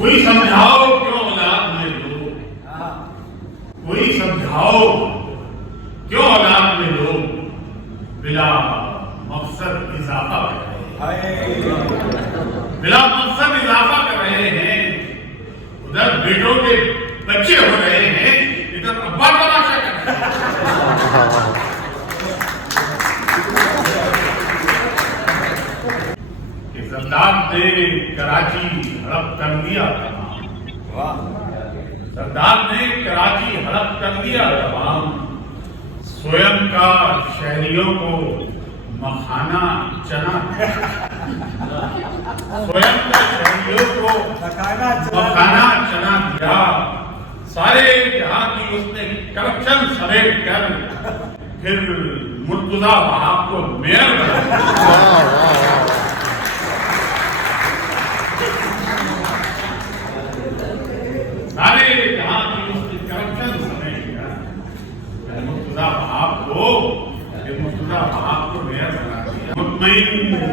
कोई समझाओ क्यों औलाद में लोग, कोई समझाओ क्यों औलाद में लोग बिला मकसद इजाफा कर रहे हैं, बिला मकसद इजाफा कर रहे हैं। उधर बेटों के बच्चे हो रहे हैं, इधर अब्बा तमाशा कर रहे हैं। सरदार ने कराची हड़प कर दिया तमाम, सरदार ने कराची हड़प कर दिया तमाम। स्वयं का शहरियों को मखाना चना, स्वयं का शहरियों को मखाना चना दिया। सारे जहां की उसने करप्शन समेट कर फिर मुर्तजा वहाब को मेयर बना। सारे जहां की उसने करप्शन समेट कर मुर्तजा वहाब को मेयर बना दिया। मुतमईन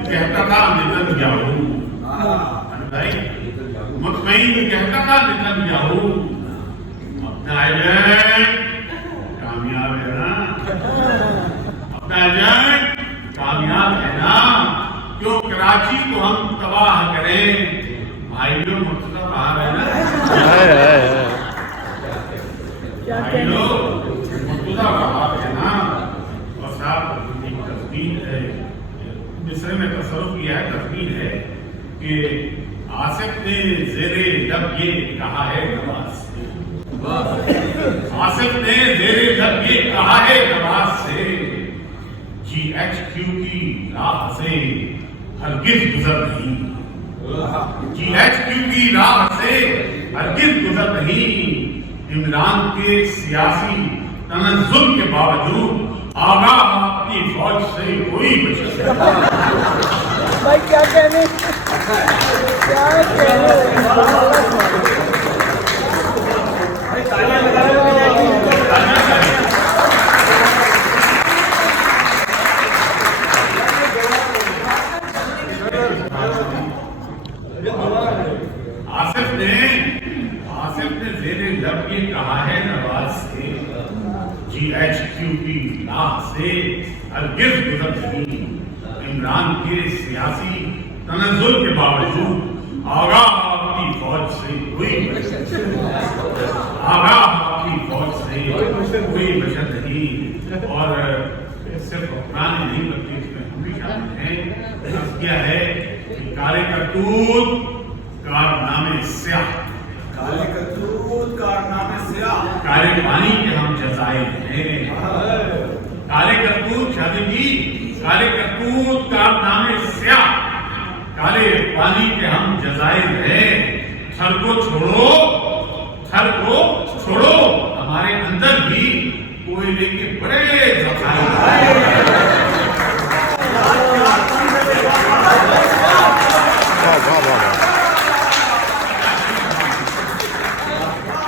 कहता था नेतन्याहू, मुतमईन कहता था नेतन्याहू अपना एजेंट कामयाब है ना, अपना एजेंट कामयाब है ना, क्यों कराची को हम तबाह करें। भाइयों मुर्तजा बाहर है ना, भाइयों मुर्तजा बाहर है ना। और साहब तस्वीर है, मिस्र में तसर्रुफ किया है, तस्वीर है कि आसिफ ने ज़ेरे लब ये कहा है नवाज से, आसिफ ने ज़ेरे लब ये कहा है नवाज से, GHQ की राह से हरगिज़ गुजर नहीं, GHQ की राह से हरगिज़ गुजर नहीं। इमरान के सियासी तनज़्ज़ुल के बावजूद आगाह अपनी फौज से कोई बचत नहीं। भाई क्या कहने, क्या आसिफ ने ज़ेरे लब ये कहा है नवाज से, GHQ की राह से हरगिज़ गुजर नहीं। इमरान के सियासी तनज़्ज़ुल के बावजूद आगाह अपनी फौज से कोई बचत नहीं, आगाह अपनी फौज से कोई बचत नहीं। और सिर्फ पुराने नहीं बल्कि इसमें हम भी शामिल हैं। क्या है कि काले करतूत कारनामे स्याह, काले करतूत कारनामे स्याह, काले पानी के हम जजाइर हैं। काले करतूत शादी जी, काले करतूत कारनामे स्याह, काले पानी के हम जजाइर हैं। थर को छोड़ो, थर को छोड़ो, हमारे अंदर भी कोयले के बड़े जखायर।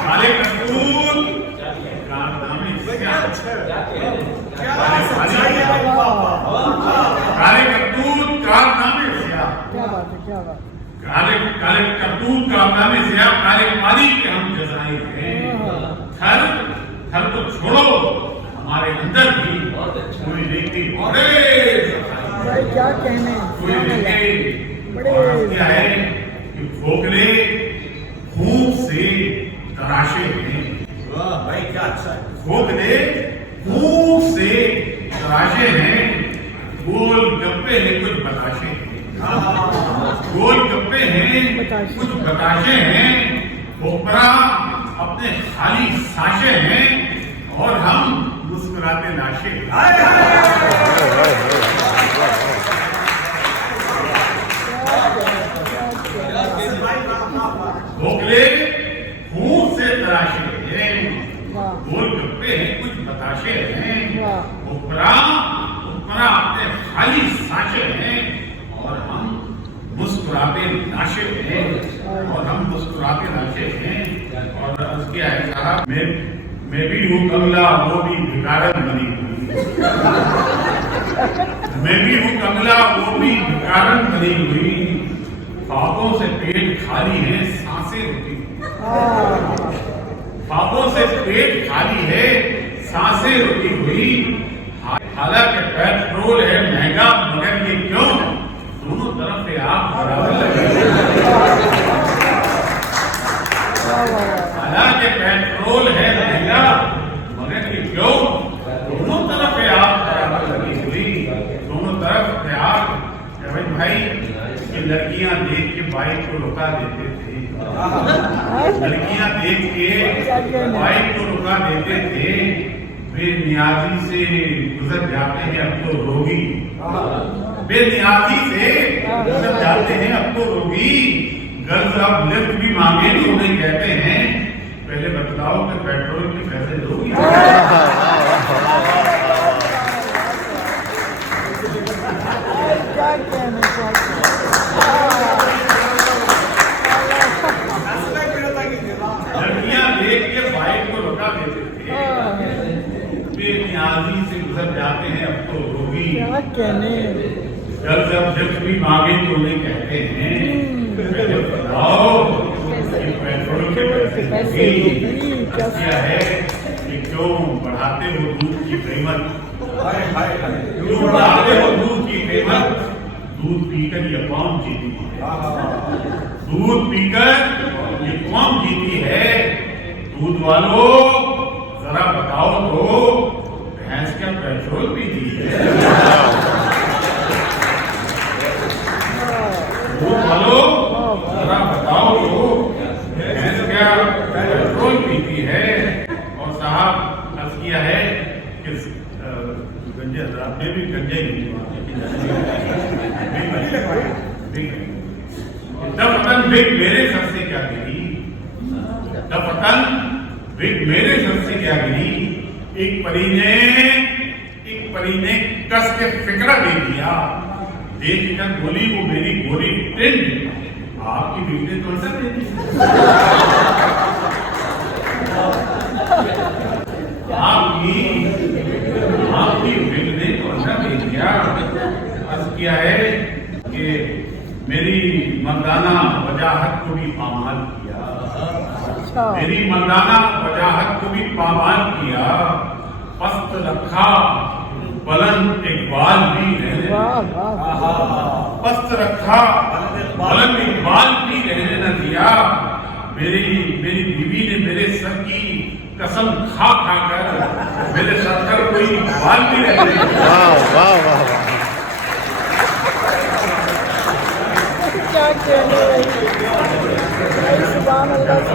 काले करतूत कारनामे स्याह, काले करतूत कारनामे स्याह, क्या बात है, क्या बात। काले काले करतूत कारनामे स्याह, काले पानी के हम जजाइर हैं। थर थर को छोड़ो, हमारे अंदर भी कोयले के बड़े जखायर। भाई क्या कहने, कोयले के बड़े क्या है कि खोखले खूब से तराशे हैं। वाह भाई क्या अच्छा है। खोखले खूब से तराशे हैं। गोल गप्पे हैं कुछ बताशे हैं, गोल गप्पे हैं कुछ बताशे हैं। ओपरा अपने खाली साशे हैं और हम मुस्कुराते लाशे। खोखले खूब से तराशे हैं, गोल गप्पे हैं कुछ बताशे हैं। ओपरा ओपरा अपने खाली साशे हैं और हम मुस्कुराते लाशे हैं, और हम मुस्कुराते लाशे हैं। और अर्ज किया है साहब, मैं भी हूँ कमला, वो भी भिकारन बनी हुई। मैं भी हूँ कमला, वो भी भिकारन बनी हुई। ख्वाबों से पेट खाली है, सांसें रुकी हुई। हाँ ख्वाबों से पेट खाली है, सांसें रुकी हुई। हालांकि पेट्रोल है महंगा, मगर ये क्यों? दोनों तरफ से आप बराबर लगे। हालांकि पेट्रोल है महंगा, मगर ये क्यों? दोनों तरफ से आप बराबर लगी हुई। दोनों तरफ से आप भाई ये लड़कियां देख के बाइक को रुका देते थे। लड़कियां देख के बाइक को रुका देते थे। बेनियाजी से गुजर जाते हैं अब तो रोगी। बेनियाजी से गुजर जाते हैं अब तो रोगी। गर्ल्स अब लिफ्ट भी मांगे तो उन्हें कहते हैं पहले बतलाओ कि पेट्रोल के पैसे दोगी। क्या कहने लड़कियां देख के बाइक को रुका देते थे। बेनियाजी से गुजर जाते हैं अब तो रोगी। क्या कहने जब लिफ्ट भी मांगे तो उन्हें कहते हैं पहले बताओ कि पेट्रोल के पैसे दोगी। क्या है कि क्यों बढ़ाते हो दूध की कीमत? क्यों बढ़ाते हो दूध की कीमत? दूध पीकर ये कौन जीती है? दूध पीकर ये कौन जीती है? दूध वालों जरा बताओ तो भैंस क्या पेट्रोल पीती है? दूध वालों जरा बताओ तो भैंस क्या पेट्रोल पीती है? और साहब अर्ज किया है कि गंजे हजरात में भी गंजे दफतन बिग मेरे सर से क्या गिरी? दफतन बिग मेरे सर से क्या गिरी? एक परी ने कस के फिक्रा दे दिया। देखकर बोली वो मेरी गोली टिंड। आपकी बीवी ने कौन सा दे दी? आपकी बीवी ने कौन सा दे दिया? अर्ज किया है कि मेरी मर्दाना वजाहत को भी पामाल किया। मेरी मर्दाना वजाहत को भी पामाल किया। पस्त रखा बुलंद इकबाल भी रहने। पस्त रखा बुलंद इकबाल भी रहने न दिया। मेरी बीवी ने मेरे सर की कसम खा कर मेरे सर पर कोई बाल भी रहने दिया। वाह वाह वाह। क्या कहने सुभान अल्लाह।